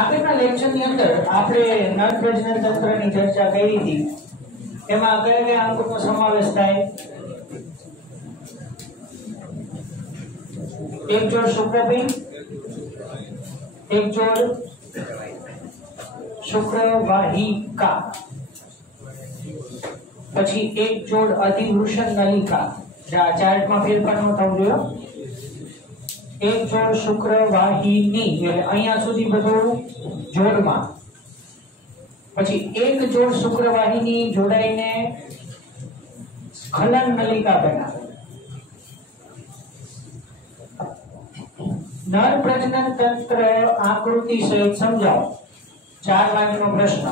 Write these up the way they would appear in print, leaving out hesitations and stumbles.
આગળના લેક્ચરની અંદર આપણે નર પ્રજનન તંત્રની ચર્ચા કરી હતી. એમાં કયા કયા અંગનો સમાવેશ થાય? એક જોડ શુક્રપિંડ, એક જોડ શુક્રવાહિકા, પછી એક જોડ અધિવૃષણ નલિકા. આ ચાર્ટમાં ફેરફાર ન થવું જોઈએ. એક જોડ શુક્રવાહિની એટલે અહીંયા સુધી બધું જોડમાં. પછી એક જોડ શુક્રવાહિની જોડાઈને ખલન નલિકા બનાવે. નર પ્રજનન તંત્ર આકૃતિ સહિત સમજાવો. 4 માર્કનો પ્રશ્ન.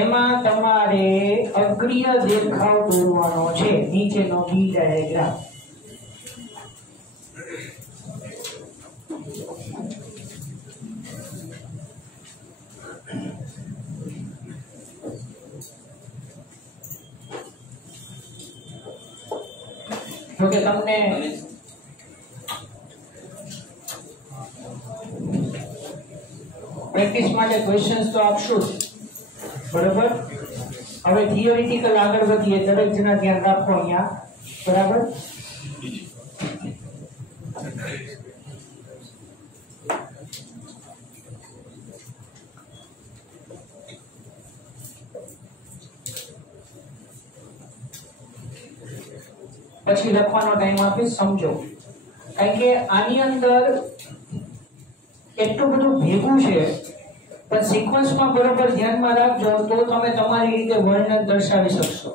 એમાં તમારે અગ્રીય દેખાવ દોરવાનો છે. નીચેનો બી ડાયાગ્રામ. જોકે તમને પ્રેક્ટિસ માટે ક્વેશ્ચન્સ તો આપશું બરોબર. હવે થિયોરિટિકલ આગળ વધીએ. દરેક જણા ધ્યાન રાખો અહીંયા. બરાબર. પછી લખવાનો ટાઈમ આપીશ. સમજો, કારણ કે આની અંદર એટલું બધું ભેગું છે, પણ સિક્વન્સમાં બરોબર ધ્યાનમાં રાખજો તો તમે તમારી રીતે વર્ણન દર્શાવી શકશો.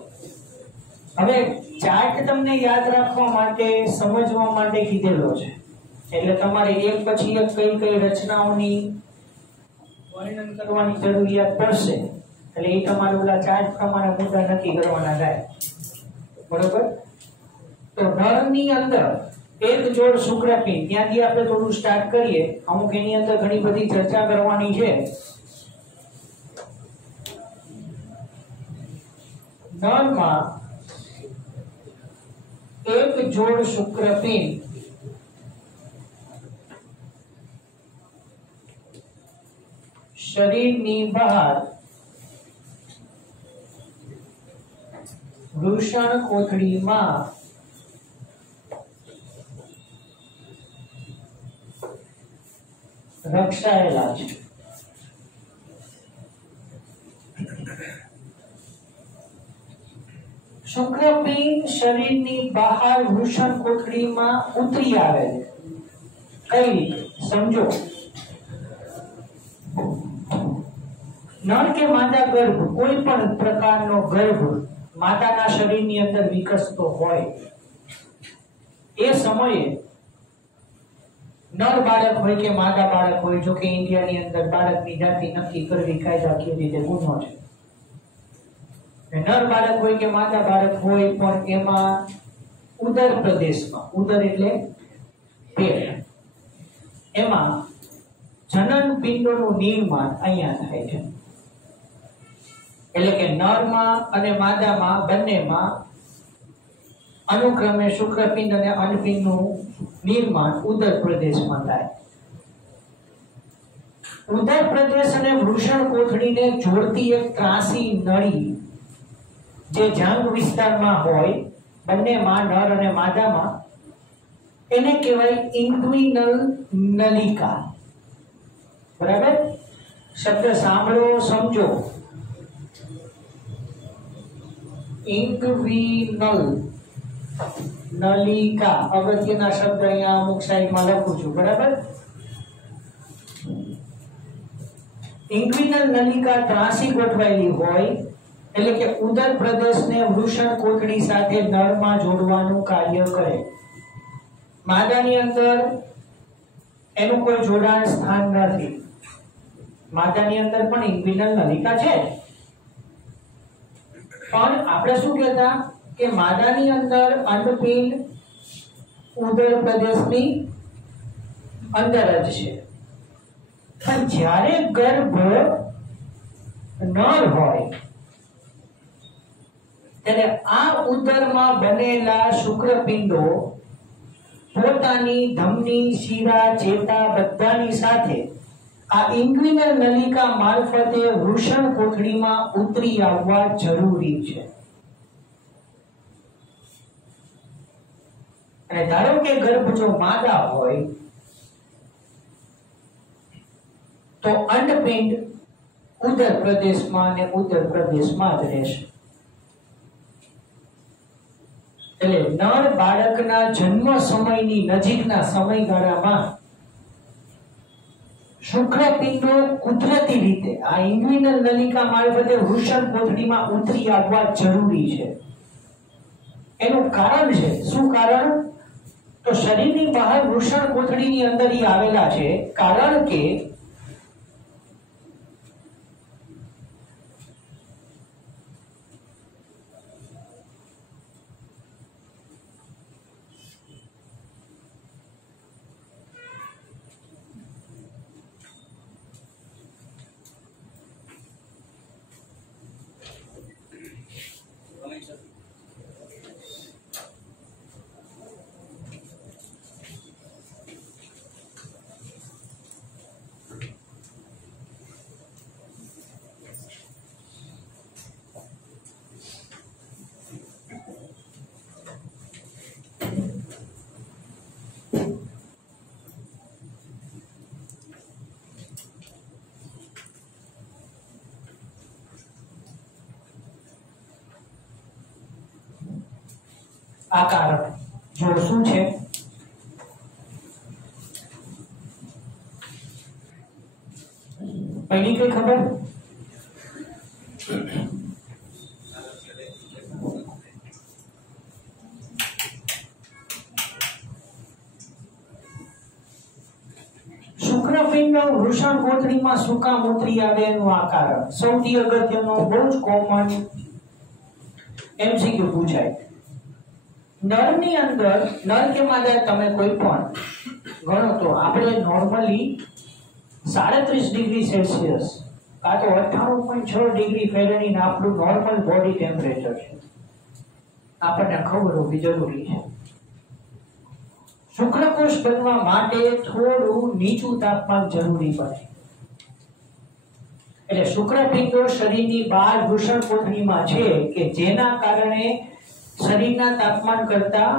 હવે ચાર્ટ તમને યાદ રાખવા માટે, સમજવા માટે કીધેલો છે, એટલે તમારે એક પછી એક કઈ કઈ રચનાઓની વર્ણન કરવાની જરૂરિયાત પડશે. એટલે એ તમારે ઓલા ચાર્ટ પ્રમાણે મુદ્દા નક્કી કરવાના થાય. બરોબર. તો નરની અંદર એક જોડ શુક્રપિંડ, ત્યાંથી આપણે થોડું સ્ટાર્ટ કરીએ. અમુક એની અંદર ઘણી બધી ચર્ચા કરવાની છે. નરમાં એક જોડ શુક્રપિંડ શરીરની બહાર વૃષણ કોથળીમાં રક્ષાયેલા છે. શુક્રપિંડ શરીરની બહાર વૃષણ કોથળીમાં ઉતરી આવે છે. કઈ રીતે સમજો. નર કે માદા ગર્ભ, કોઈ પણ પ્રકારનો ગર્ભ માતાના શરીરની અંદર વિકસતો હોય, એ સમયે નર બાળક હોય કે માદા બાળક હોય, જો કે ઇન્ડિયાની અંદર બાળકની જાતિ નક્કી કરવી કાયદાકીય રીતે ગુનો છે. નર બાળક હોય કે માદા બાળક હોય, પણ એમાં ઉદર પ્રદેશમાં, ઉદર એટલે પેટ, એમાં જનન પિંડોનું નિર્માણ અહીંયા થાય છે. એટલે કે નરમાં અને માદામાં બંનેમાં અનુક્રમે શુક્રપિંડ અને અંડપિંડનું નિર્માણ ઉદર પ્રદેશમાં થાય. ઉદર પ્રદેશ અને વૃષણ કોથળીને જોડતી એક ત્રાંસી નળી જે જંગ વિસ્તારમાં હોય બંનેમાં, નર અને માદામાં, એને કહેવાય ઇન્ગ્વિનલ નલિકા. બરાબર. શબ્દ સાંભળો, સમજો. ઇન્ગ્વિનલ નલિકા અગત્યના શબ્દ અહીંયા અમુક સાઈડમાં લખું છું. બરાબર. ઇન્ગ્વિનલ નલિકા ત્રાંસી ગોઠવાયેલી હોય, એટલે કે ઉદર પ્રદેશને વૃષણ કોથળી સાથે નરમાં જોડવાનું કાર્ય કરે. માદાની અંદર એનું કોઈ જોડાણ સ્થાન નથી. માદાની અંદર પણ ઇન્ગ્વિનલ નલિકા છે, પણ આપણે શું કહેતા કે માદાની અંદર અંડપિંડ ઉદર પ્રદેશની અંદર જ છે. પણ જ્યારે ગર્ભ નર હોય ત્યારે આ ઉદરમાં બનેલા શુક્રપિંડો પોતાની ધમની, શિરા, ચેતા બધાની સાથે આ ઇન્ગ્વિનલ નલિકા મારફતે વૃષણ કોથળીમાં ઉતરી આવવા જરૂરી છે। અને ધારો કે ગર્ભ જો માદા હોય તો અંડપિંડ ઉદર પ્રદેશમાં અને ઉદર પ્રદેશમાં જ રહેશે। એટલે નર બાળકના જન્મ સમયની નજીકના સમયગાળામાં શુક્રપિંડો કુદરતી રીતે આ ઇન્ગ્વિનલ નલિકા મારફતે વૃષણ કોથળીમાં ઉતરી આવવા જરૂરી છે। એનું કારણ છે, શું કારણ? તો શરીરની બહાર વૃષણ કોથળીની અંદર ઈ આવેલા છે કારણ કે આ કારણ જો શું છે? પહેલી કઈ ખબર? શુક્રપિંડ વૃષણ કોથળીમાં શું કામ ઉતરી આવે એનું આ કારણ સૌથી અગત્યનો, બહુ જ કોમન એમસીક્યુ પૂછાય। નરની અંદર, નર કે માદા તમે કોઈ પણ ગણો તો આપણે નોર્મલી 37 ડિગ્રી સેલ્સિયસ કાં તો 98.6 ડિગ્રી ફેરનહીટ આપણું નોર્મલ બોડી ટેમ્પરેચર છે। આપણને ખબર હોવી જરૂરી છે। શુક્રકોષ બનવા માટે થોડું નીચું તાપમાન જરૂરી પડે। એટલે શુક્રપિંડો શરીરની બહાર વૃષણ કોથળીમાં છે કે જેના કારણે શરીરના તાપમાન કરતા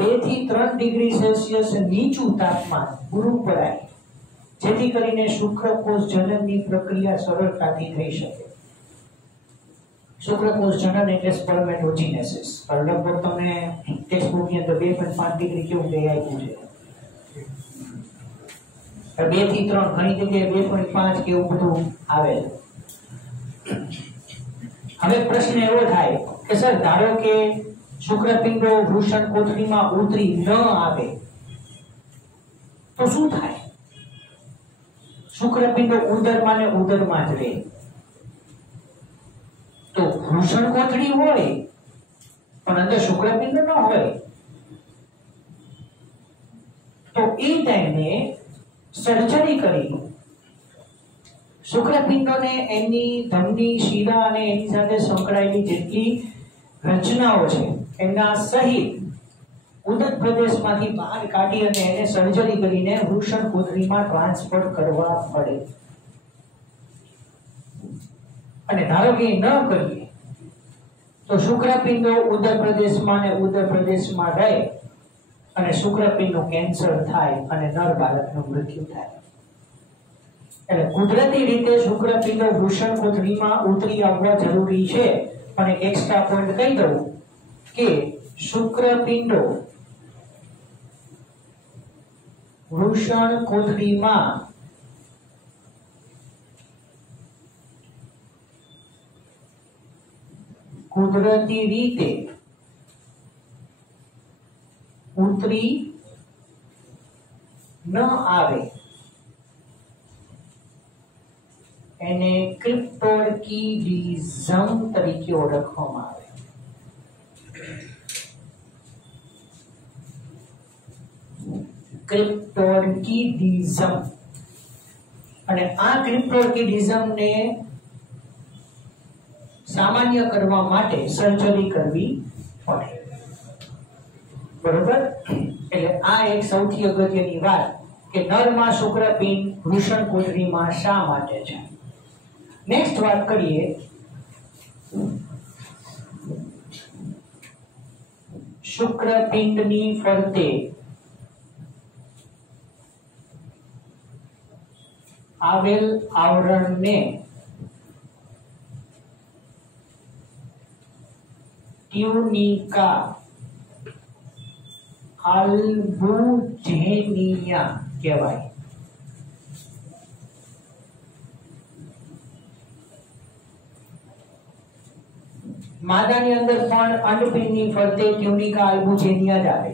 2 થી 3 ડિગ્રી સેલ્સિયસ નીચું તાપમાન પૂરું પડાય, જેથી કરીને શુક્રકોષ જનનની પ્રક્રિયા સરળતાથી થઈ શકે। શુક્રકોષ જનન એટલે સ્પર્મેટોજિનેસિસ। લગભગ તમને ટેક્સ્ટબુક ની અંદર 2.5 ડિગ્રી કેવું દે આપ્યું છે, 2 થી 3, ઘણી જગ્યાએ 2.5 કે એવું બધું આવે છે। હવે પ્રશ્ન એવો થાય કે સર ધારો કે શુક્રપિંડો વૃષણ કોથળીમાં ઉતરી ન આવે તો શું થાય? શુક્રપિંડો ઉદરમાં ને ઉદરમાં જ રહે તો વૃષણ કોથળી હોય પણ અંદર શુક્રપિંડ ન હોય તો એ ટાઈમે સર્જરી કરી શુક્રપિંડોને એની ધમની, શીરા અને એની સાથે સંકળાયેલી જેટલી રચનાઓ છે એમના સહિત ઉદર પ્રદેશમાંથી બહાર કાઢી અને એને સર્જરી કરીને વૃષણ કોથળીમાં ટ્રાન્સફર કરવા પડે। અને ધારો કે ન કરીએ તો શુક્રપિંડો ઉદર પ્રદેશમાં ને ઉદર પ્રદેશમાં રહે અને શુક્રપિંડનું કેન્સર થાય અને નર બાળકનું મૃત્યુ થાય। એટલે કુદરતી રીતે શુક્રપિંડો વૃષણ કોથળીમાં ઉતરી આવવા જરૂરી છે। અને એક્સ્ટ્રા પોઈન્ટ કહી દઉં કે શુક્રપિંડો વૃષણ કોથળીમાં કુદરતી રીતે ઉતરી ન આવે એને ક્રિપ્ટોર્કિડિઝમ તરીકે ઓળખવામાં આવે। ક્રિપ્ટોર્કિડિઝમ, અને આ ક્રિપ્ટોર્કિડિઝમને સામાન્ય કરવા માટે સર્જરી કરવી પડે, બરોબર? એટલે આ એક સૌથી અગત્યની વાત કે નરમાં શુક્રપિંડ વૃષણકોથળીમાં શા માટે છે. નેક્સ્ટ વાત કરીએ શુક્રપિંડની ફરતે આવેલ આવરણને ટ્યુનિકા આલ્બુજેનિયા કહેવાય. માદાની અંદર પણ અંડપિંડની ફરતે ટ્યુનિકા આલ્બુજેનિયા જ આવે.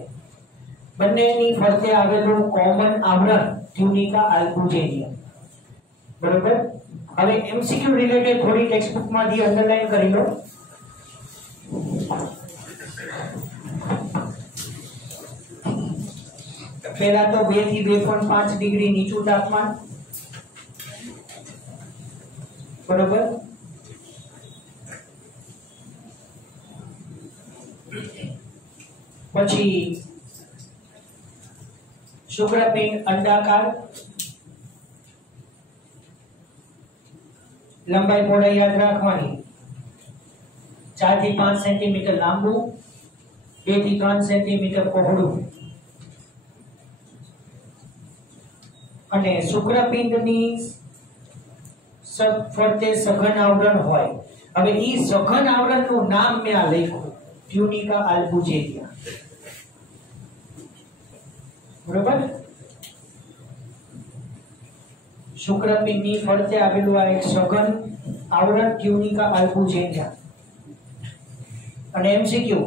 બંનેની ફરતે આવેલું કોમન આવરણ ટ્યુનિકા આલ્બુજેનિયા. બરોબર. હવે એમસીક્યુ રિલેટેડ થોડી ટેક્સ્ટબુક માંથી અંડરલાઈન કરી લો. પહેલા તો 2 થી 2.5 ડિગ્રી નીચું તાપમાન. બરોબર. પછી શુક્રપિંડ અંડાકાર, લંબાઈ પહોળાઈ યાદ રાખવાની. 4 થી 5 સેન્ટીમીટર લાંબુ, 2 થી 3 સેન્ટીમીટર પહોળું. અને શુક્રપિંડની ફરતે સઘન આવરણ હોય. હવે ઈ સઘન આવરણનું નામ મેં આ લખ્યું, ટ્યુનિકા આલ્બુજેનિયા. બરોબર. શુક્રપિંડની ફરતે આવેલું આ એક સઘન આવરણ ટ્યુનિકા આલ્બુજેનિયા. અને એમસીક્યુ,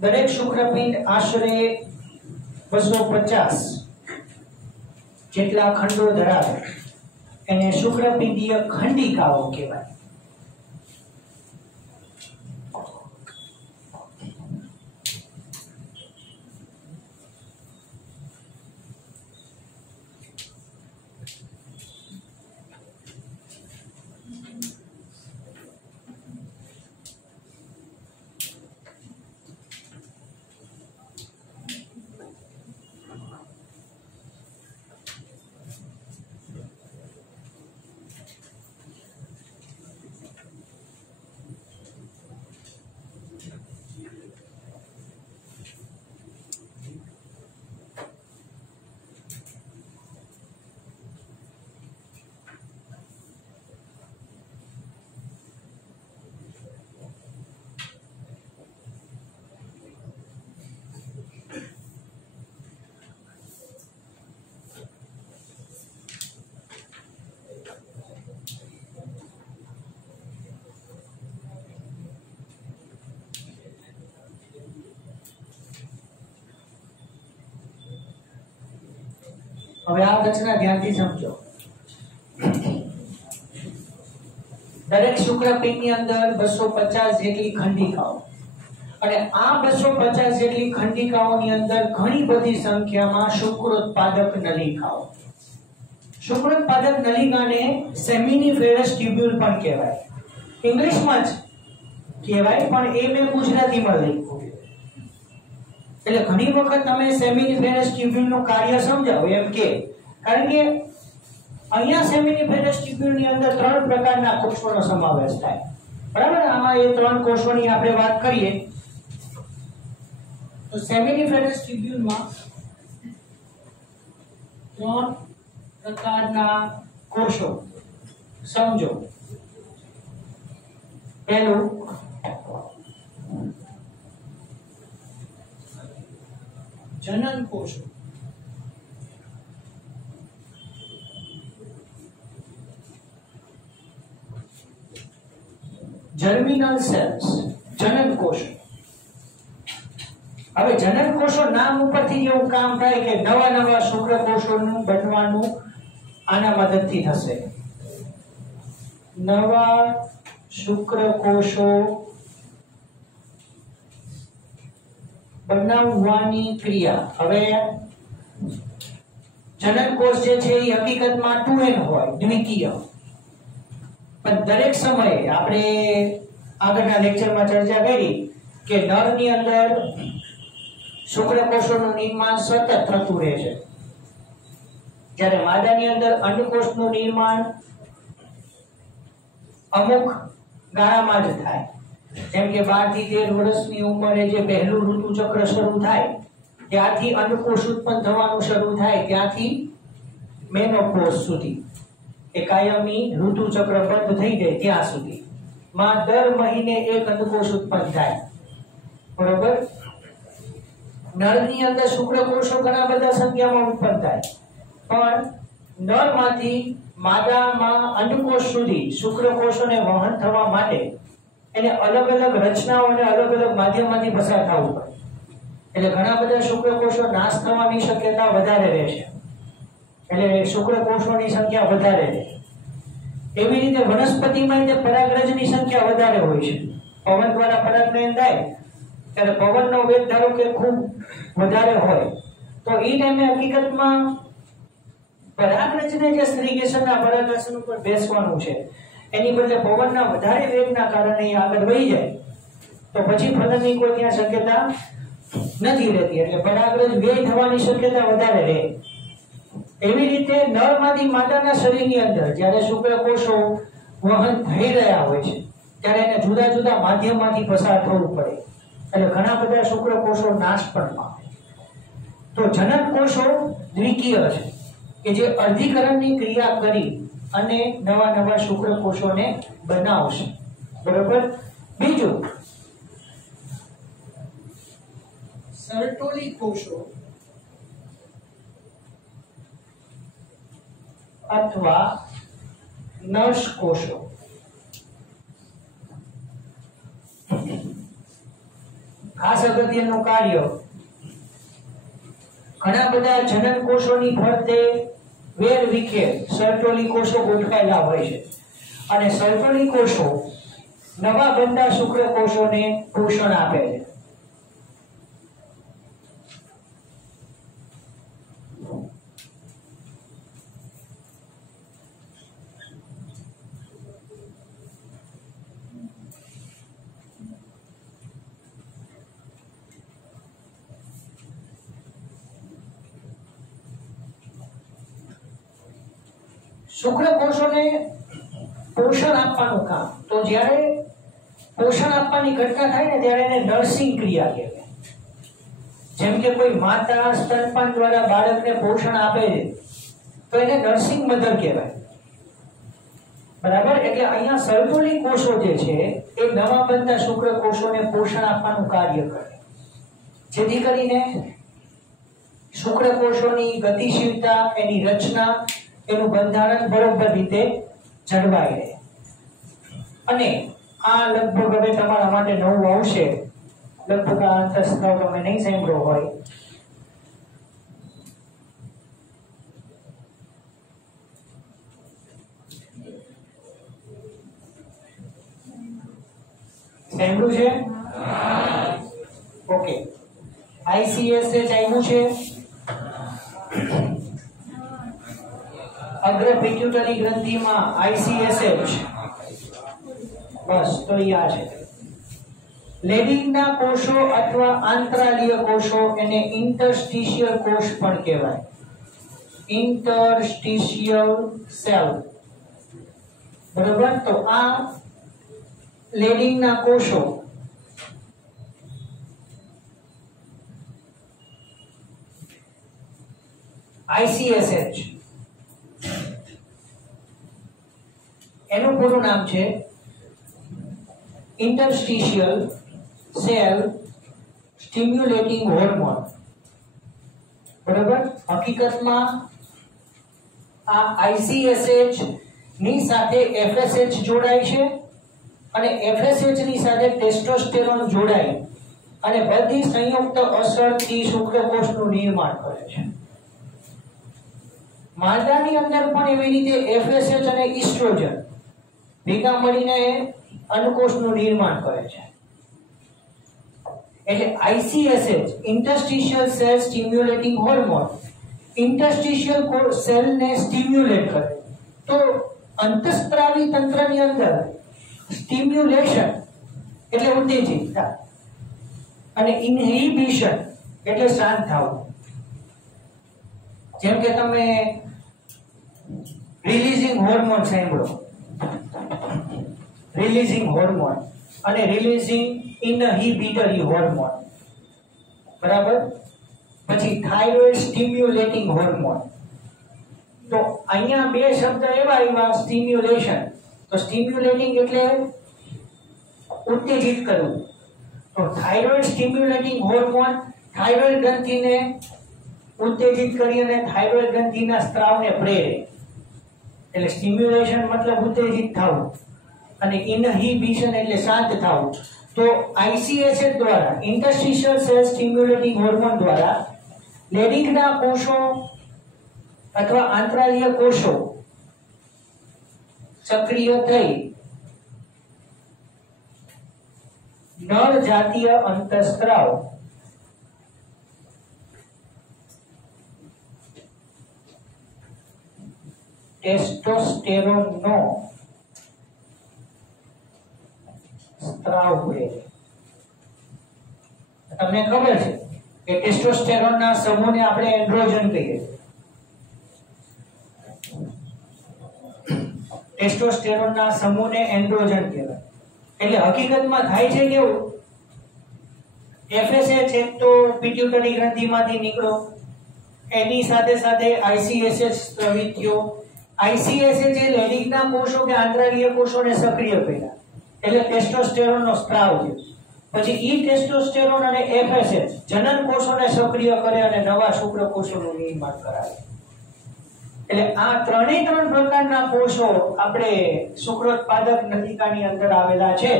દરેક શુક્રપિંડ આશરે 250 જેટલા ખંડો ધરાવે એને શુક્રપિંડીય ખંડિકાઓ કહેવાય. હવે આ રચના ધ્યાનથી સમજો. દરેક શુક્રપિંડની અંદર 250 જેટલી ખંડિકાઓ, અને આ 250 જેટલી ખંડિકાઓની અંદર ઘણી બધી સંખ્યામાં શુક્રોત્પાદક નલિકાઓ. શુક્રોત્પાદક નલિકાને સેમિનિફેરસ ટ્યુબ્યુલ પણ કહેવાય. ઇંગ્લિશમાં જ કહેવાય, પણ એ મેં ગુજરાતીમાં લખ્યું. એટલે ઘણી વખત તમે સેમિનિફેરસ ટ્યુબ્યુલનું કાર્ય સમજાવો એમ કે, કારણ કે અહીંયા સેમિનિફેરસ ટ્યુબ્યુલની અંદર 3 પ્રકારના કોષોનો સમાવેશ થાય. બરાબર. આમાં એ 3 કોષોની આપણે વાત કરીએ તો સેમિનિફેરસ ટ્યુબ્યુલમાં 3 પ્રકારના કોષો સમજો. પહેલું જનન કોષો. જર્મિનલ સેલ્સ, જનન કોષો. હવે જનન કોષો નામ ઉપરથી એવું કામ થાય કે નવા નવા શુક્રકોષોનું બનવાનું આના મદદથી થશે. નવા શુક્રકોષો બનાવવાની ક્રિયા. હવે જનન કોષ જે છે એ હકીકતમાં 2n હોય, દ્વિકીય. પણ દરેક સમયે આપણે આગળના લેક્ચરમાં ચર્ચા કરી કે નરની અંદર શુક્રકોષોનું નિર્માણ સતત થતું રહે છે. જ્યારે માદાની અંદર અંડકોષનું નિર્માણ અમુક ગાળામાં જ થાય, જેમ કે 12 થી 13 વર્ષની ઉંમરે જે પહેલું ઋતુચક્ર શરૂ થાય ત્યાંથી અંડકોષ ઉત્પન્ન થવાનું શરૂ થાય, ત્યાંથી મેનોપોઝ સુધી એ કાયમી ઋતુચક્ર બંધ થઈ જાય ત્યાં સુધી માં દર મહિને એક અંડકોષ ઉત્પન્ન થાય. બરોબર. નળની અંદર શુક્રકોષો ઘણા બધા સંખ્યામાં ઉત્પન્ન થાય, પણ નળમાંથી માદામાં અંડકોષ સુધી શુક્રકોષોને વહન થવા માટે એને અલગ અલગ રચનાઓ અને અલગ અલગ માધ્યમમાંથી પસાર થવું પડે. એટલે ઘણા બધા શુક્રકોષો નાશ થવાની શક્યતા વધારે રહેશે, એટલે શુક્રકોષોની સંખ્યા વધારે રહે. એવી રીતે વનસ્પતિમાં તે પરાગરજની સંખ્યા વધારે હોય છે. પવન દ્વારા પરાગનયન થાય ત્યારે પવનનો વેગ ધારો કે ખૂબ વધારે હોય તો એ ટાઈમે હકીકતમાં પરાગરજને જે સ્ત્રીકેસરના પરાગાસન ઉપર બેસવાનું છે એની બદલે પવનના વધારે વેગના કારણે એ આગળ વહી જાય તો પછી ફલનની કોઈ ત્યાં શક્યતા નથી રહેતી, એટલે પરાગરજ વ્યય થવાની શક્યતા વધારે રહે. એવી રીતે નળમાંથી માદાના શરીરની અંદર જ્યારે શુક્રકોષો વહન થઈ રહ્યા હોય છે ત્યારે એને જુદા જુદા માધ્યમમાંથી પસાર થવું પડે, એટલે ઘણા બધા શુક્રકોષો નાશ પણ પામે. તો જનન કોષો દ્વિકીય છે કે જે અર્ધીકરણની ક્રિયા કરી અને નવા નવા શુક્રકોષોને બનાવશે. બરોબર. બીજું, સર્ટોલી કોષો અથવા નર્સ કોષો. ખાસ અગત્યનું કાર્ય, ઘણા બધા જનન કોષોની ફરતે વેર વિખેર સર્ટોલી કોષો ગોઠવાયેલા હોય છે અને સર્ટોલી કોષો નવા બનતા શુક્રકોષોને પોષણ આપે છે. શુક્રકોષોને પોષણ આપવાનું કામ, તો જ્યારે પોષણ આપવાની ઘટના થાય ને ત્યારે એને નર્સિંગ ક્રિયા કહેવાય. જેમ કે કોઈ માતા સ્તનપાન દ્વારા બાળકને પોષણ આપે છે તો એને નર્સિંગ મધર કહેવાય. બરાબર. એટલે અહીંયા સર્ટોલી કોષો જે છે એ નવા બનતા શુક્રકોષોને પોષણ આપવાનું કાર્ય કરે, જેથી કરીને શુક્રકોષોની ગતિશીલતા, એની રચના, એનું બંધારણ બરોબર રીતે જળવાઈ રહે. અને આ લગભગ હવે તમારા માટે નવું આવશે, લગભગ આ અંતઃસ્ત્રાવ તમે નહીં સાંભળ્યો હોય. સાંભળ્યું છે? ઓકે. ICSH આવ્યું છે, અગ્ર પિટ્યુટરી ગ્રંથિમાં ICSH. બસ તો આ છે. લેડિંગના કોષો અથવા આંતરાલીય કોષો એને ઇન્ટરસ્ટિશિયલ કોષ પણ કહેવાય. Interstitial cell. બરાબર. તો આ લેડિંગના કોષો ICSH, એનું પૂરું નામ છે ઇન્ટરસ્ટિશિયલ સેલ સ્ટિમ્યુલેટિંગ હોર્મોન. બરાબર. હકીકતમાં આ ICSH ની સાથે FSH જોડાય છે અને FSH ની સાથે ટેસ્ટોસ્ટેરોન જોડાય અને બધી સંયુક્ત અસરથી શુક્રકોષનું નિર્માણ કરે છે. માદાની અંદર પણ એવી રીતે FSH અને ઇસ્ટ્રોજન ભેગા મળીને અંડકોષનું નિર્માણ કરે છે. એટલે ICSH interstitial cell stimulating hormone interstitial સેલને સ્ટિમ્યુલેટ કરે. તો અંતઃસ્ત્રાવી તંત્રની અંદર સ્ટિમ્યુલેશન એટલે ઉત્તેજિતતા અને ઇન્હિબિશન એટલે શાંત થવું. જેમ કે તમે રિલીઝિંગ હોર્મોન સાંભળો, રિલીઝિંગ હોર્મોન અને રિલીઝિંગ ઇનહિબિટરી હોર્મોન, બરાબર. પછી થાઇરોઇડ સ્ટિમ્યુલેટિંગ હોર્મોન. તો અહીંયા બે શબ્દ એવા આવ્યા, સ્ટિમ્યુલેશન. તો સ્ટિમ્યુલેટિંગ એટલે ઉત્તેજિત કરવું. તો થાઇરોઇડ સ્ટિમ્યુલેટિંગ હોર્મોન થાઇરોઇડ ગ્રંથિને ઉત્તેજિત કરી અને થાઇરોઇડ ગ્રંથિના સ્ત્રાવને પ્રેરે. એટલે સ્ટિમ્યુલેશન મતલબ ઉત્તેજિત થવું અને ઇનહિબિશન એટલે શાંત થવું. તો આઈસીએસએચ દ્વારા, ઇન્ટરસ્ટિશિયલ સેલ સ્ટિમ્યુલેટિંગ હોર્મોન દ્વારા લેડિંગના કોષો અથવા આંતરાલીય કોષો સક્રિય થઈ નર જાતીય અંતઃસ્ત્રાવ ટેસ્ટોસ્ટેરોનનો સ્ત્રાવ પ્રેરે. તમને ખબર છે કે ટેસ્ટોસ્ટેરોનના સમૂહને આપણે એન્ડ્રોજન કહીએ. ટેસ્ટોસ્ટેરોનના સમૂહને એન્ડ્રોજન કહેવાય. એટલે હકીકતમાં થાય છે કેવું, એફએસએચ એક તો પિટ્યુટરી ગ્રંથિમાંથી નીકળો, એની સાથે સાથે આઈસીએસએચ સ્ત્રવિત થયો. આઈસીએસએચ એ લેડિંગના કોષો કે આંતરાલીય કોષોને સક્રિય કર્યા, એટલે ટેસ્ટોસ્ટેરોનનો સ્ત્રાવ થયો. પછી ઈ ટેસ્ટોસ્ટેરોન અને એફએસએચ જનન કોષોને સક્રિય કરે અને નવા શુક્રકોષોનું નિર્માણ કરાવે. એટલે આ ત્રણ પ્રકારના કોષો આપણે શુક્રોત્પાદક નલિકાની અંદર આવેલા છે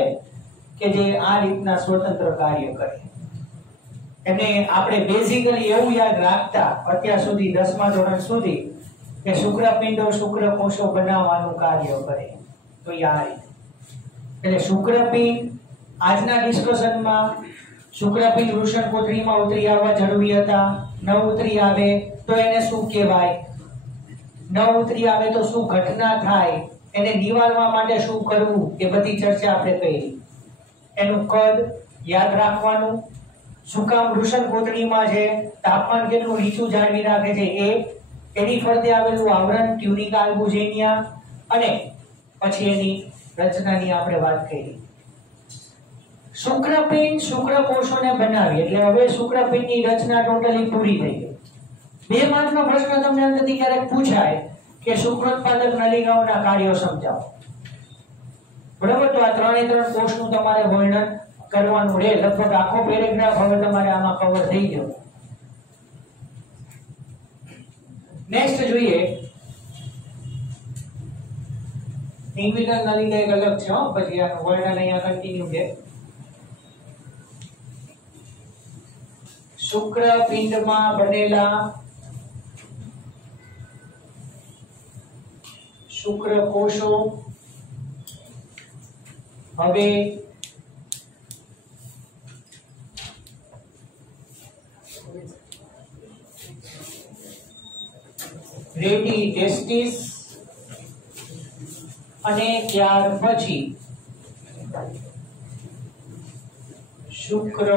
કે જે આ રીતના સ્વતંત્ર કાર્ય કરે. એને આપણે બેઝિકલી એવું યાદ રાખતા અત્યાર સુધી 10મા ધોરણ સુધી કે શુક્રપિંડો શુક્રકોષો બનાવવાનું કાર્ય કરે. તો યાર એટલે શુક્રપિંડ આજના ડિસ્કશનમાં શુક્રપિંડ વૃષણકોથળીમાં ઉતરી આવવા જરૂરી હતા. ન ઉતરી આવે તો એને શું કહેવાય, ન ઉતરી આવે તો શું ઘટના થાય, એને નિવારવા માટે શું કરવું, એ બધી ચર્ચા આપણે કરી. એનું કદ યાદ રાખવાનું, શું કામ વૃષણકોથળીમાં છે, તાપમાન કેટલું નીચું જાળવી રાખે છે એ, એની ફરતે આવેલું આવરણ ટ્યુનિકા આલ્બુજેનિયા, અને પછી એની રચનાની આપણે વાત કરી. શુક્રપિંડ શુક્રકોષોને બનાવી એટલે હવે શુક્રપિંડની રચના ટોટલી પૂરી થઈ ગઈ. 2 માર્કનો પ્રશ્ન તમને અંતથી ક્યારેક પૂછાય કે શુક્રોત્પાદક નલિકાઓના કાર્યો સમજાવો. બરાબર. તો આ 3 કોષનું તમારે વર્ણન કરવાનું રહે. લગભગ આખો પેરેગ્રાફ હવે તમારે આમાં કવર થઈ ગયો. નેક્સ્ટ જોઈએ, ઇન્વિટર નલિકા એક અલગ છે, પછી આનું વર્ણન અહીંયા કન્ટિન્યુ છે. શુક્રપિંડમાં બનેલા શુક્રકોષો હવે રેડી ટેસ્ટિસ અને ત્યાર પછી શુક્ર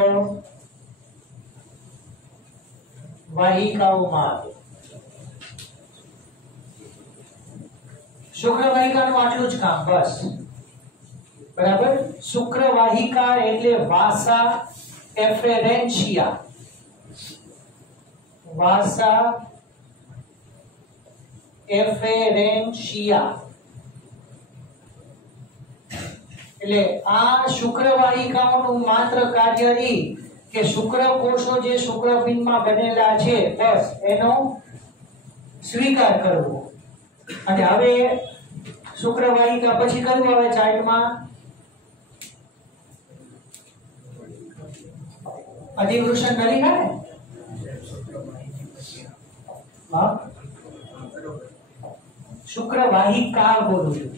વાહિકાઓમાં આવે. શુક્રવાહિકાનું આટલું જ કામ, બસ. બરાબર. શુક્રવાહિકા એટલે વાસા એફરેન્શિયા, વાસા એફરેન્શિયા. એટલે આ શુક્રવાહિકાઓનું માત્ર કાર્ય એ કે શુક્રકોષો જે શુક્રપિંડમાં બનેલા છે બસ એનો સ્વીકાર કરવો. અને હવે શુક્રવાહિકા પછી કયું આવે ચાર્ટમાં, અધિવૃષણ નલિકા ને. હા, શુક્રવાહિકા બોલું છું.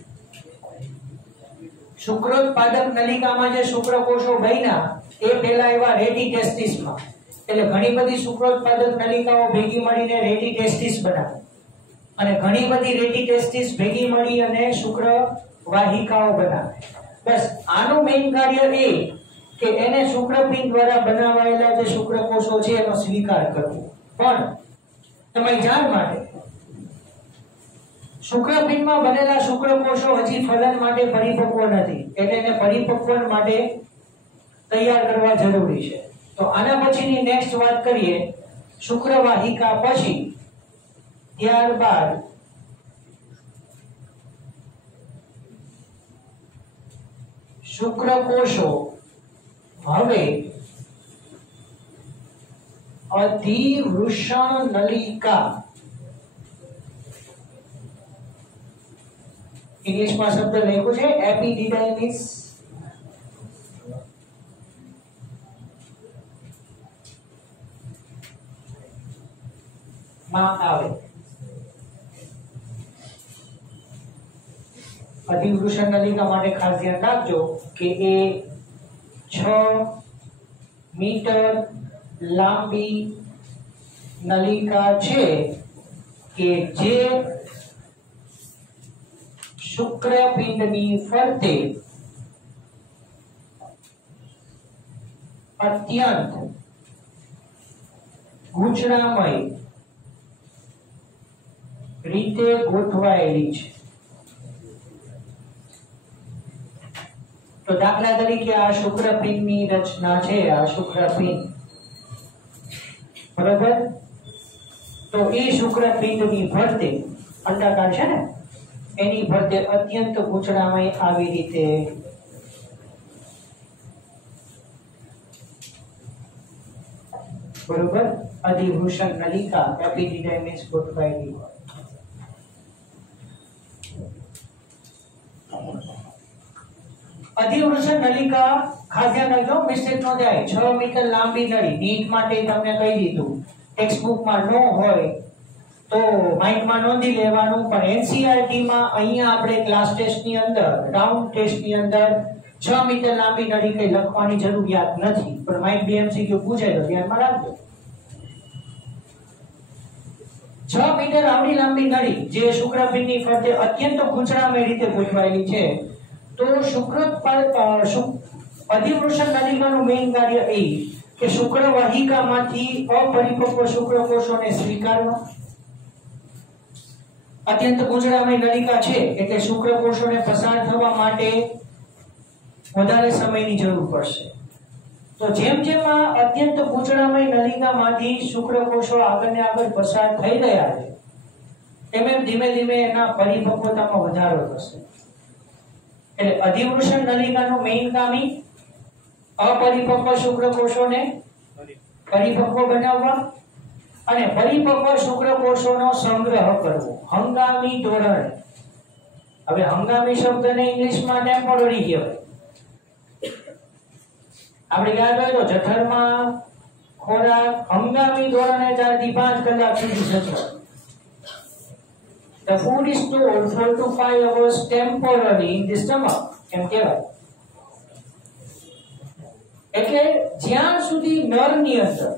શુક્રોત્પાદક નલિકામાં જે શુક્રકોષો બન્યા એ પહેલા એવા રેટી ટેસ્ટિસમાં, એટલે ઘણી બધી શુક્રોત્પાદક નલિકાઓ ભેગી મળીને રેટી ટેસ્ટિસ બનાવે, અને ઘણી બધી રેટી ટેસ્ટિસ ભેગી મળી અને શુક્રવાહિકાઓ બનાવે. બસ આનું મેઇન કાર્ય એ કે એને શુક્રપિંડ દ્વારા બનાવાયેલા જે શુક્રકોષો છે એનો સ્વીકાર કરવો. પણ તમારી જાણ માટે શુક્રપિંડમાં બનેલા શુક્રકોષો હજી ફલન માટે પરિપક્વ નથી, એટલે એને પરિપક્વન માટે તૈયાર કરવા જરૂરી છે. તો આના પછીની નેક્સ્ટ વાત કરીએ શુક્રવાહિકા પછી, ત્યારબાદ શુક્રકોષો હવે અધિવૃષણ નલિકા, ઇંગ્લિશમાં શબ્દ લખ્યો છે એપિડિડાયમિસ, માં આવે. અધિવૃષણ નલિકા માટે ખાસ ધ્યાન રાખજો કે એ 6 મીટર લાંબી નલિકા છે કે જે શુક્રપિંડની ફરતે અત્યંત ગૂંચળામય રીતે ગોઠવાયેલી છે. તો દાખલા તરીકે આ શુક્રપિંડની રચના છે, આ શુક્રપિંડ, બરાબર. તો એ શુક્રપિંડની ફરતે અંડાકાર છે ને, એની ફરતે અત્યંત ગૂંચળામય આવી રીતે બરોબર અધિવૃષણ નલિકા એપિડિડાયમિસ ગોઠવાયેલી હોય. અધિવૃષણ નલિકા ખાસ ધ્યાન રાખજો, મિસ્ટેક ન જાય. 6 મીટર લાંબી નળી, નીટ માટે તમને કહી દીધું, ટેક્સ્ટ બુકમાં ન હોય તો માઇન્ડમાં નોંધી લેવાનું, પણ એનસીઈઆરટી માં અહીંયા આપણે ક્લાસ ટેસ્ટ ની અંદર, રાઉન્ડ ટેસ્ટ ની અંદર 6 મીટર લાંબી નળી કઈ લખવાની જરૂરિયાત નથી, પણ માઇન્ડ બીએમસીક્યુ પૂછે તો ધ્યાનમાં રાખજો. 6 મીટર આવડી લાંબી નળી જે શુક્રપિંડની ફરતે અત્યંત ગૂંચળામય રીતે ગોઠવાયેલી છે. તો અધિવૃષણ નલિકાનું મેઇન કાર્ય એ કે શુક્રવાહિકામાંથી અપરિપક્વ શુક્રકોષોને સ્વીકારવો. અત્યંત ગૂંચળામય નલિકા છે એટલે શુક્રકોષોને પસાર થવા માટે વધારે સમયની જરૂર પડશે. તો જેમ જેમ આ અત્યંત ગૂંચળામય નલિકામાંથી શુક્રકોષો આગળને આગળ પસાર થઈ રહ્યા છે, તેમ ધીમે ધીમે એના પરિપક્વતામાં વધારો થશે. એટલે અધિવૃષણ નલિકાનું મેઇન કામ અપરિપક્વ શુક્રકોષોને પરિપક્વ બનાવવા અને પરિપક્વ શુક્રકોષોનો સંગ્રહ કરવો હંગામી ધોરણે. હવે હંગામી શબ્દને ઇંગ્લિશમાં ટેમ્પરરી કહેવાય. આપણે યાદ હોય તો જઠરમાં ખોરાક હંગામી ધોરણે 4 થી 5 કલાક સુધી સચવાય. The food is stored 4 to 5 hours temporarily in the stomach, એમ કહેવાય. એટલે જ્યાં સુધી નરની અંદર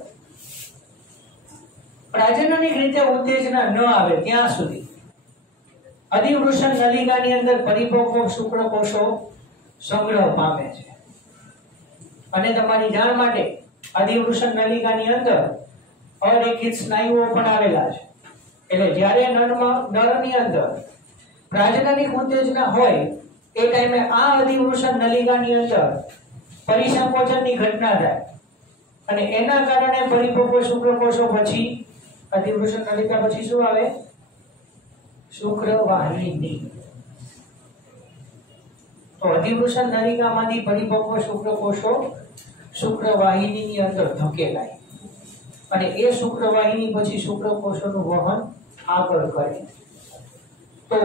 પ્રાજનનિક રીતે ઉત્તેજના ન આવે ત્યાં સુધી અધિવૃષણ નલિકાની અંદર પરિપક્વ શુક્રકોષો સંગ્રહ પામે છે. અને તમારી જાણ માટે અધિવૃષણ નલિકાની અંદર અરેખિત સ્નાયુઓ પણ આવેલા છે. એટલે જ્યારે નરની અંદર પ્રાજનનિક ઉત્તેજના હોય એ ટાઈમે આ અધિવૃષણ નલિકાની અંદર પરિસંકોચનની ઘટના થાય અને એના કારણે પરિપક્વ શુક્રકોષો પછી અધિવૃષણ નલિકા પછી શું આવે? શુક્રવાહિની. તો અધિવૃષણ નલિકામાંથી પરિપક્વ શુક્રકોષો શુક્રવાહિનીની અંદર ધકેલાય અને એ શુક્રવાહિની પછી શુક્રકોષોનું વહન આગળ કરે. તો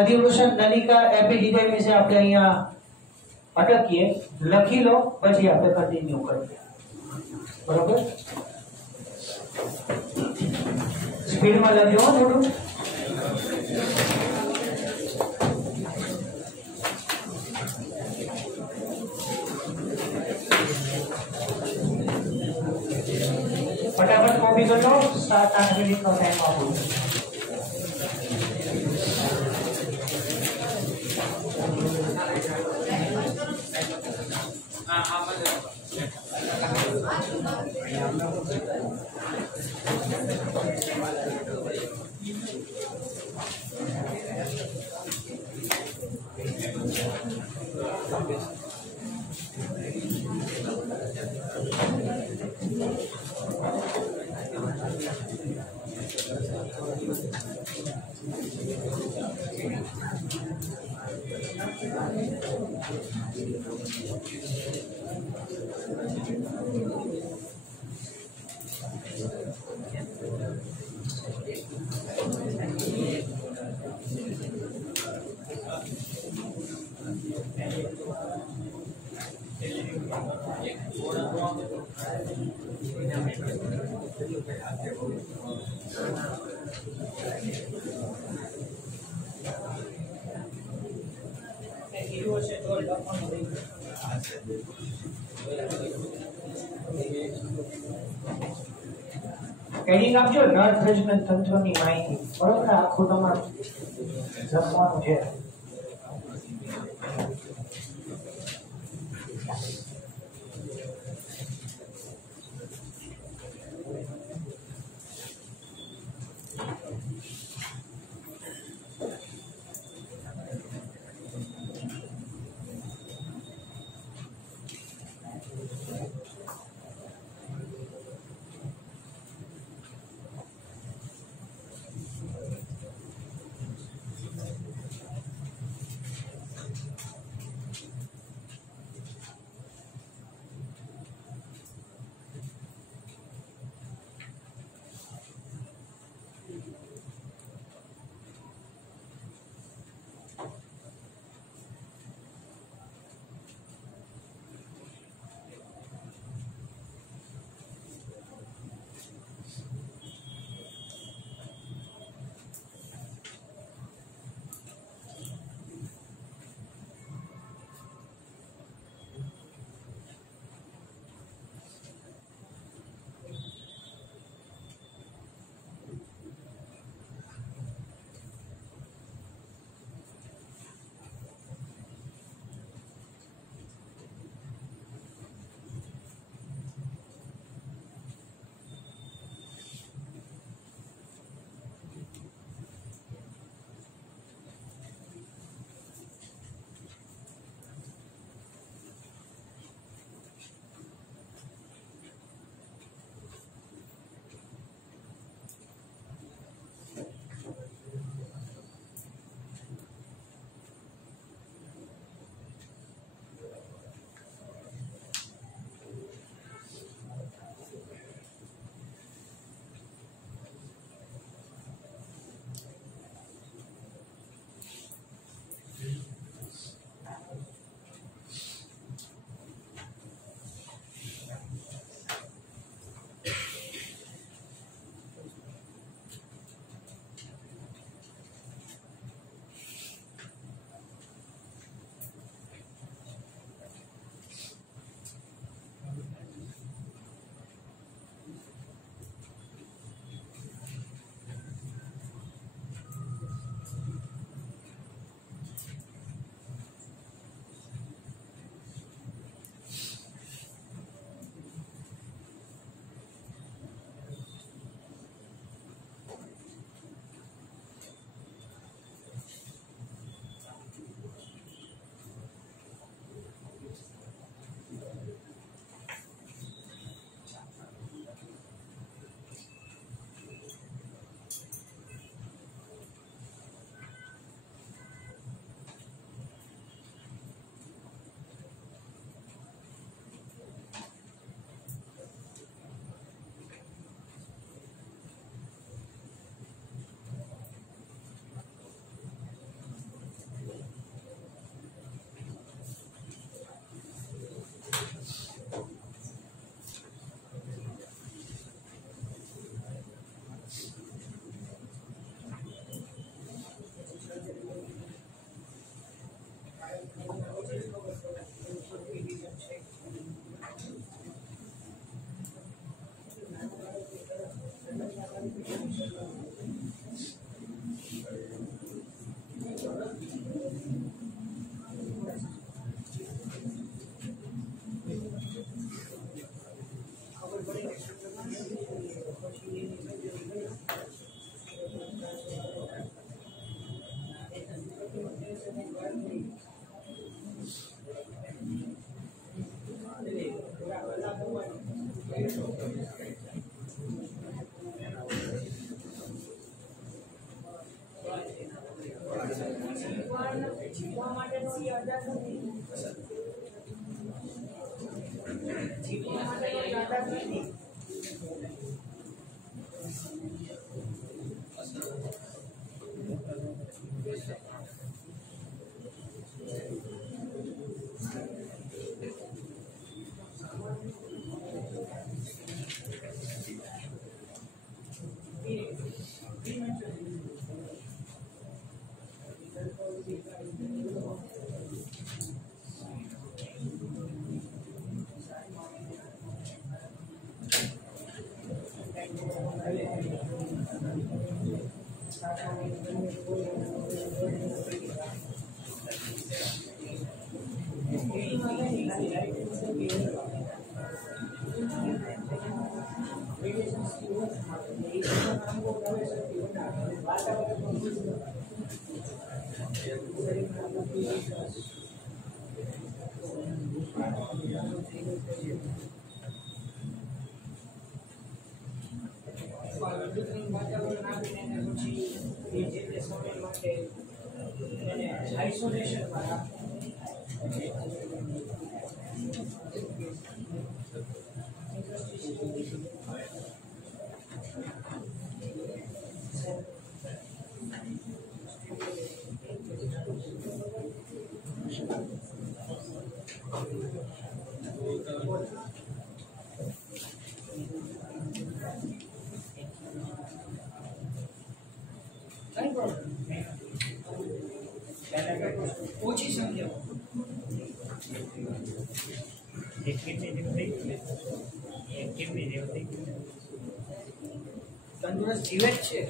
અધિવૃષણ નલિકા એપિડિડાયમિસ આપણે અહીંયા અટકીએ, લખી લો, પછી આપણે કન્ટિન્યુ કરીએ. બરોબર, સ્પીડમાં લખજો થોડું. फटाफट कॉपी कर लो, 7-8 मिनट का टाइम आपको. ટ્રેનિંગ આપજો નર્વ જજમેન્ટ તંત્રની માહિતી બરોબર આખું તમારું લખવાનું છે. ઓછી સંખ્યા તંદુરસ્ત જીવે જ છે.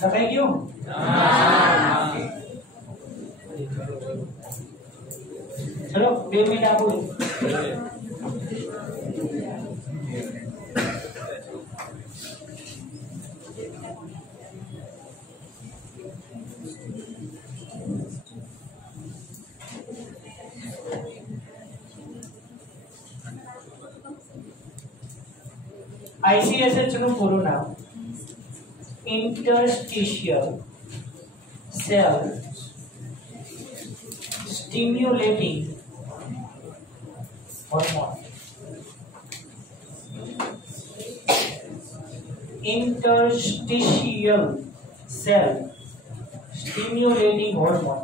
લખાઈ ગયું? ચલો 2 મિનિટ આપું. ICSH નું પૂરું નામ interstitial cell stimulating hormone. Interstitial cell stimulating hormone.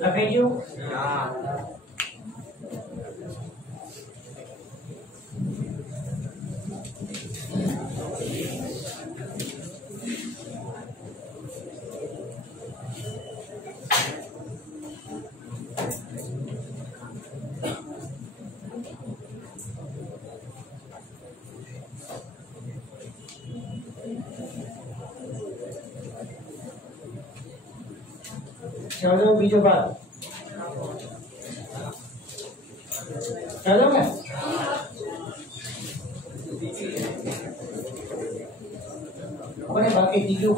લખાઈ ગયું? चलो बीजो भाग चलो क्या कोने बाकी तीजो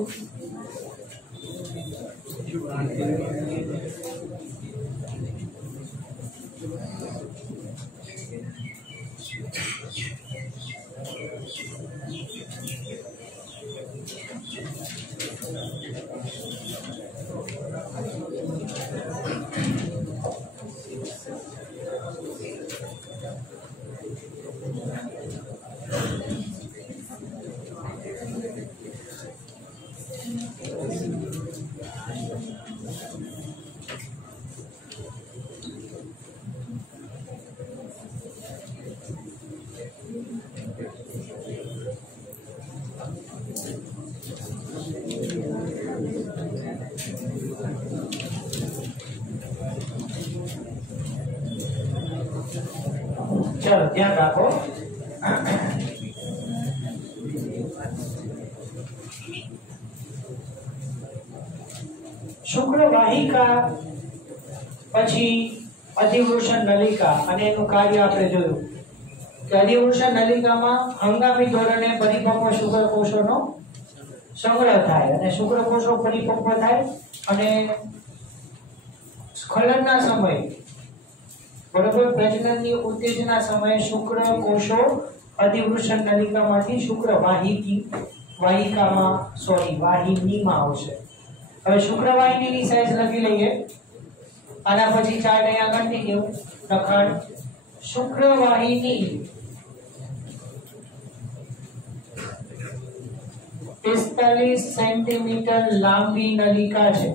चलो ध्यान रखो शुक्र वाहिका પછી અધિવૃષણ નલિકા અને એનું કાર્ય આપણે જોયું કે અધિવૃષણ નલિકામાં હંગામી ધોરણે પરિપક્વ શુક્રકોષોનો સંગ્રહ થાય અને શુક્રકોષો પરિપક્વ થાય અને સ્ખલનના સમયે बराबर प्रजननની ઉત્તેજના સમયે શુક્રકોષો અધિવૃષણ નલિકામાંથી વાહિકામાં વાહિનીમાં આવશે હવે શુક્રવાહિનીની સાઈઝ લખી લઈએ આના પછી ચાર્ટ અહીંયા કન્ટિન્યુ લખાણ શુક્રવાહિની 45 સેન્ટીમીટર લાંબી નલિકા છે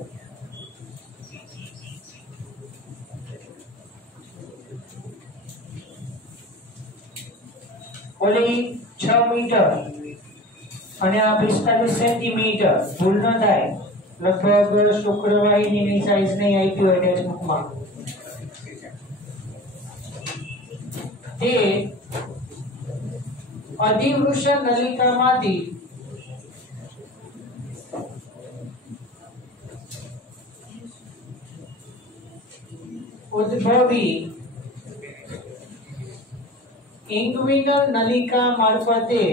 ओली 6 मीटर અને આ 45 સેન્ટીમીટર ભૂલ ન થાય લગભગ શુક્રવાહિનીની સાઈઝ નહીં આપી હોય ટેક્સ્ટબુકમાં તે અધિવૃષણ નલિકામાંથી ઉદ્ભવી इंग्विनल नलिका मार्फते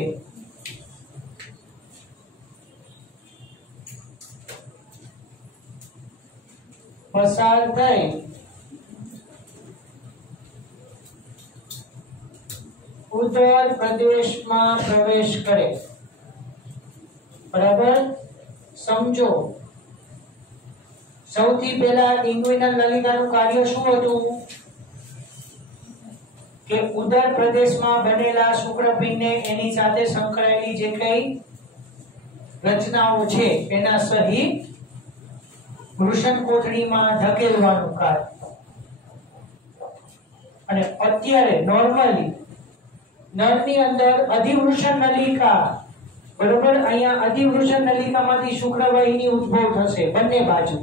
पसार थई उदर प्रदेश में प्रवेश करे बराबर समझो सौथी पहला इंग्विनल नलिका नु कार्य शुं हतुं કે ઉદર પ્રદેશમાં બનેલા શુક્રપિંડ ને એની સાથે સંકળાયેલી જે કઈ રચનાઓ છે એના સહિત વૃષણ કોથળીમાં ધકેલવાનું કાર્ય અને અત્યારે નોર્મલી નરની અંદર અધિવૃષણ નલિકા બરોબર અહીંયા અધિવૃષણ નલિકામાંથી શુક્રવાહિની ઉદ્ભવ થશે બંને બાજુ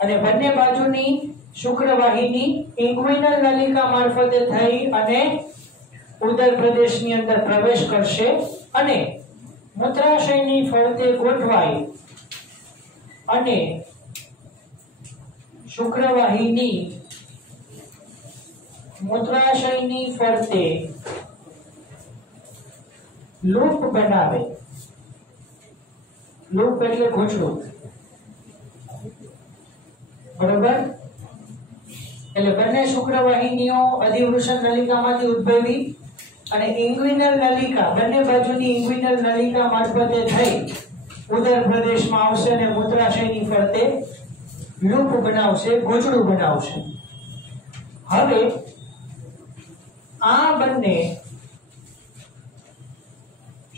અને બંને બાજુની શુક્રવાહિની इंग्विनल नलिका मार्फते થઈ અને ઉદર પ્રદેશની અંદર પ્રવેશ કરશે અને મૂત્રાશયની ફરતે ગોઠવાય અને શુક્રવાહિની મૂત્રાશયની ફરતે લૂપ બનાવે લૂપ એટલે ગોઠવું બરોબર એટલે બંને શુક્રવાહિનીઓ અધિવૃષણ નલિકામાંથી ઉદ્ભવી અને ઇંગ્વિનલ નલિકા બંને બાજુની ઇંગ્વિનલ નલિકા મારફતે થઈ ઉદર પ્રદેશમાં આવશે અને મૂત્રાશયની ફરતે લૂપ બનાવશે ગોચડું બનાવશે હવે આ બંને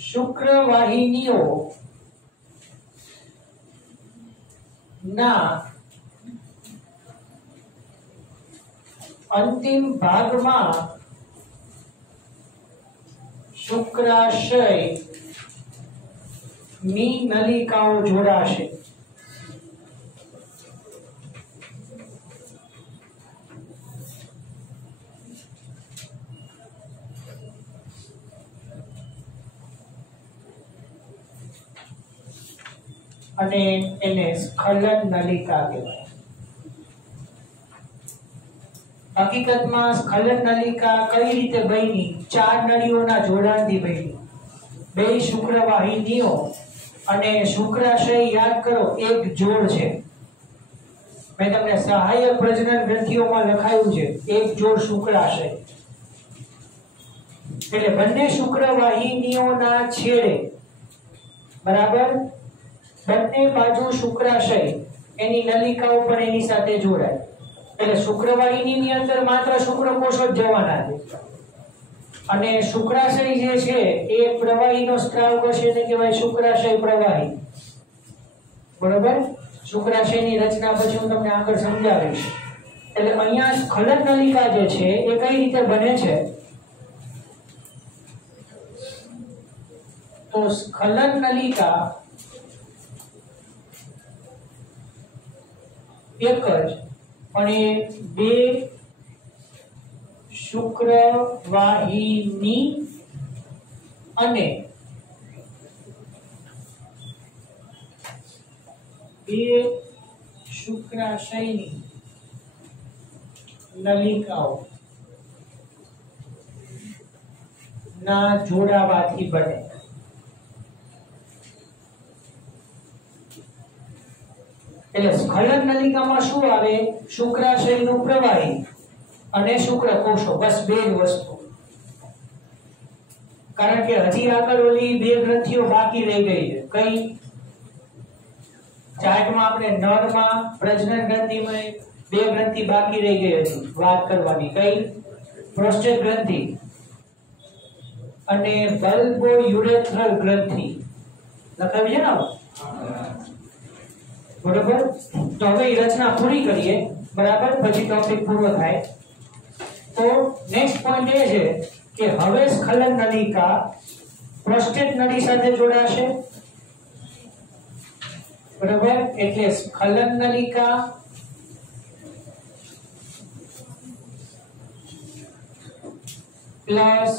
શુક્રવાહિનીઓ ના अंतिम भाग में शुक्राशय नी नलिकाओं जोड़ाशे અને એને સ્ખલન નલિકા કહેવાય હકીકતમાં સ્ખલન નલિકા કઈ રીતે બની? 4 નળીઓના જોડાણથી બની. 2 શુક્રવાહિનીઓ અને શુક્રાશય યાદ કરો એક જોડ છે. મેં તમને સહાયક પ્રજનન ગ્રંથિઓમાં લખાયું છે એક જોડ શુક્રાશય. એટલે બંને શુક્રવાહિનીઓના છેડે બરાબર બંને બાજુ શુક્રાશય એની નલિકાઓ પણ એની સાથે જોડાય. એટલે શુક્રવાહિનીની અંદર માત્ર શુક્રકોષો જ જવાના છે અને શુક્રાશય જે છે એ પ્રવાહીનો સ્ત્રાવ કરશે એને કહેવાય શુક્રાશય પ્રવાહી. બરોબર? શુક્રાશયની રચના પછી હું તમને આગળ સમજાવીશ. એટલે અહીંયા સ્ખલન નલિકા જે છે એ કઈ રીતે બને છે? તો સ્ખલન નલિકા એક જ પણ એ 2 શુક્રવાહિની અને 2 શુક્રાશયની નલિકાઓ ના જોડાવાથી બને. એટલે સ્ખલન નલિકામાં શું આવે? શુક્રાશયનું પ્રવાહી અને શુક્રકોષો, બસ 2 જ વસ્તુ. કારણ કે હજી આગળ ઓલી 2 ગ્રંથિઓ બાકી રહી ગઈ છે. કઈ? ચાર્ટમાં આપણે નરમાં પ્રજનન ગ્રંથિમાં 2 ગ્રંથિ બાકી રહી ગઈ હતી વાત કરવાની. કઈ? પ્રોસ્ટેટ ગ્રંથિ અને બલ્બો યુરેથ્રલ ગ્રંથિ લખાવી છે ને? બરોબર? તો હવે એ રચના પૂરી કરીએ. બરાબર? પછી ટોપિક પૂરો થાય. તો નેક્સ્ટ પોઈન્ટ એ છે કે હવે સ્ખલન નલિકા પ્રોસ્ટેટ નળી સાથે જોડાશે. બરોબર? એટલે સ્ખલન નલિકા પ્લસ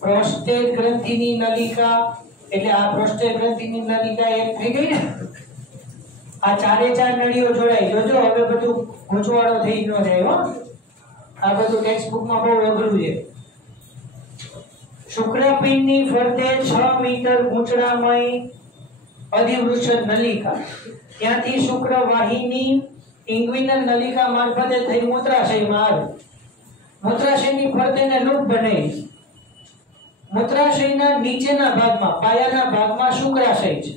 પ્રોસ્ટેટ ગ્રંથિની નલિકા. એટલે આ પ્રોસ્ટેટ ગ્રંથિની નલિકા એક થઈ ગઈ ને. આ 4 નળીઓ જોડાઈ. જોજો હવે બધું ગૂંચવાડો થઈ ન જાય હો. આ બધું ટેક્સ્ટ બુકમાં બહુ અઘરું છે. શુક્રપિંડની ફરતે 6 મીટર ગૂંચળામય અધિવૃષદ નલિકા, ત્યાંથી શુક્રવાહિની ઇંગ્વિનલ નલિકા મારફતે થઈ મૂત્રાશયમાં આવે. મૂત્રાશયની ફરતેને લૂપ બનાવી. મૂત્રાશયના નીચેના ભાગમાં પાયાના ભાગમાં શુક્રાશય છે.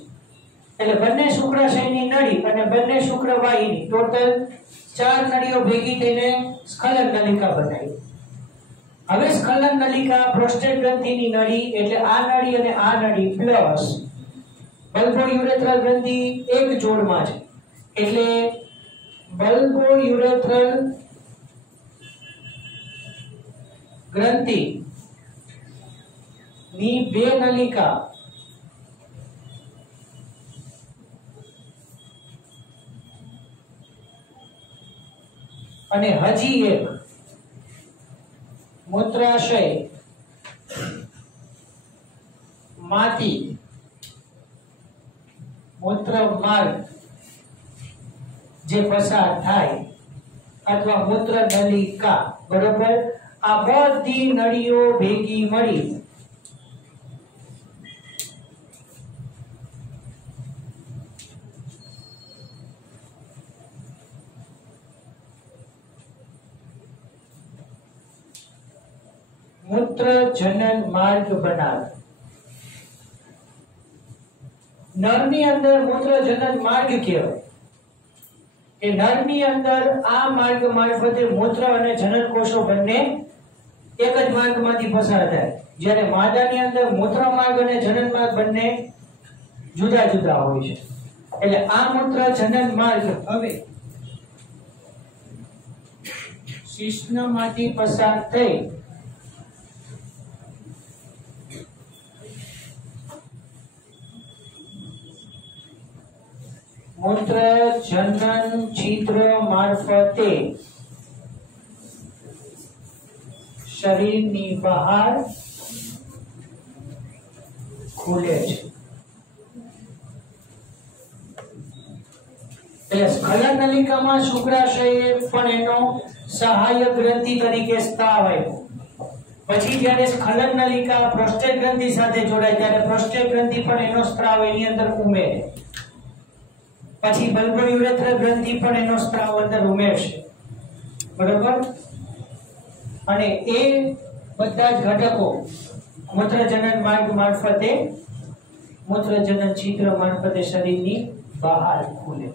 એટલે બંને શુક્રાશયની નળી અને બંને શુક્રવાહિની ટોટલ 4 નળીઓ ભેગી થઈને સ્ખલન નલિકા બનાવી. હવે સ્ખલન નલિકા પ્રોસ્ટેટ ગ્રંથિની નળી એટલે આ નળી અને આ નળી પ્લસ બલ્બો યુરેથ્રલ ગ્રંથિ એક જોડમાં છે. એટલે બલ્બો યુરેથ્રલ ગ્રંથિ ની 2 નલિકા અને હજી એક મૂત્રાશય માંથી મૂત્ર માર્ગ જે પસાર થાય અથવા મૂત્ર નલિકા. બરોબર? આ બધી નળીઓ ભેગી મળી મૂત્ર જનન માર્ગ બનાવે. નરની અંદર મૂત્ર જનન માર્ગ કહેવાય. કે નરની અંદર આ માર્ગ મારફતે મૂત્ર અને જનન કોષો બંને એક જ માર્ગમાંથી પસાર થાય. જ્યારે માદાની અંદર મૂત્ર માર્ગ અને જનન માર્ગ બંને જુદા જુદા હોય છે. એટલે આ મૂત્ર જનન માર્ગ હવે શિશ્નમાંથી પસાર થઈ મૂત્ર જનન છિદ્ર મારફતે શરીરની બહાર ખુલે છે. એટલે સ્ખલન નલિકામાં શુક્રાશય પણ એનો સહાયક ગ્રંથિ તરીકે સ્ત્રાવ આવ્યો. પછી જ્યારે સ્ખલન નલિકા પ્રોસ્ટેટ ગ્રંથિ સાથે જોડાય ત્યારે પ્રોસ્ટેટ ગ્રંથિ પણ એનો સ્ત્રાવ એની અંદર ઉમેરે. પછી બલ્બર યુરેથ્રા ગ્રંથિ પણ એનો સ્ત્રાવ અંદર ઉમેરશે. બરોબર. અને એ બધા જ ઘટકો મૂત્રજનન માર્ગ મારફતે મૂત્રજનન છિદ્ર મારફતે શરીરની બહાર ખુલે.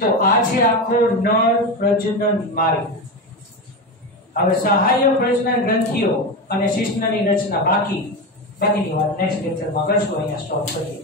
તો આ છે આખો નર પ્રજનન માર્ગ. હવે સહાયક પ્રજનન ગ્રંથિઓ અને શિશ્નની રચના બાકીની વાત નેક્સ્ટ લેક્ચરમાં કરશું. અહીંયા સ્ટોપ કરીએ.